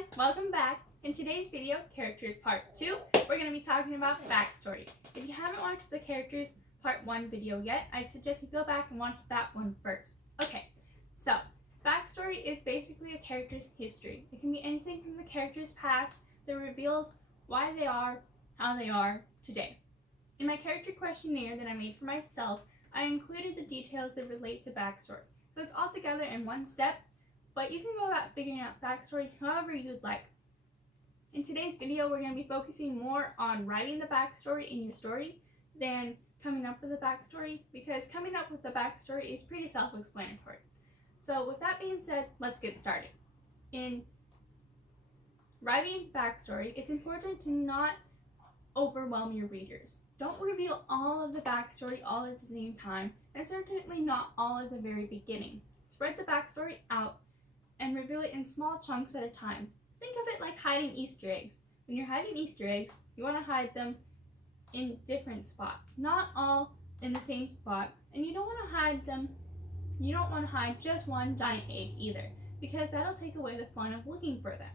guys, welcome back. In today's video, Characters Part 2, we're going to be talking about backstory. If you haven't watched the Characters Part 1 video yet, I'd suggest you go back and watch that one first. Okay, so backstory is basically a character's history. It can be anything from the character's past that reveals why they are how they are today. In my character questionnaire that I made for myself, I included the details that relate to backstory. So it's all together in one step, but you can go about figuring out backstory however you'd like. In today's video, we're going to be focusing more on writing the backstory in your story than coming up with a backstory, because coming up with the backstory is pretty self-explanatory. So with that being said, let's get started. In writing backstory, it's important to not overwhelm your readers. Don't reveal all of the backstory all at the same time, and certainly not all at the very beginning. Spread the backstory out and reveal it in small chunks at a time. Think of it like hiding Easter eggs. When you're hiding Easter eggs, you want to hide them in different spots, not all in the same spot, and you don't want to hide just one giant egg either, because that'll take away the fun of looking for them.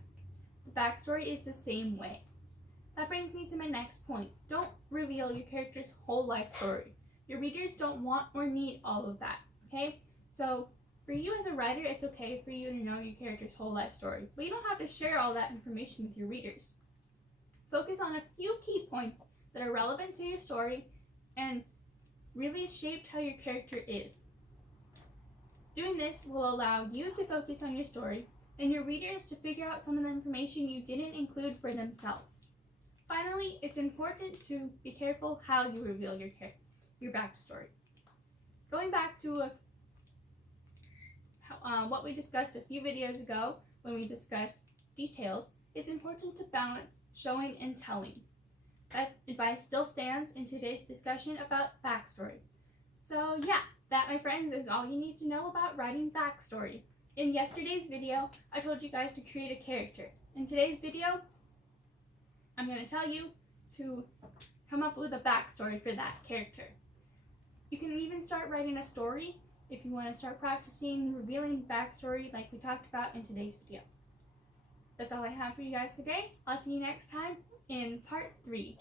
The backstory is the same way. That brings me to my next point. Don't reveal your character's whole life story. Your readers don't want or need all of that, okay? So for you as a writer, it's okay for you to know your character's whole life story, but you don't have to share all that information with your readers. Focus on a few key points that are relevant to your story and really shaped how your character is. Doing this will allow you to focus on your story and your readers to figure out some of the information you didn't include for themselves. Finally, it's important to be careful how you reveal your backstory. Going back to what we discussed a few videos ago when we discussed details, it's important to balance showing and telling. That advice still stands in today's discussion about backstory. So yeah, that, my friends, is all you need to know about writing backstory. In yesterday's video, I told you guys to create a character. In today's video, I'm going to tell you to come up with a backstory for that character. You can even start writing a story if you want to start practicing revealing backstory like we talked about in today's video. That's all I have for you guys today. I'll see you next time in part 3.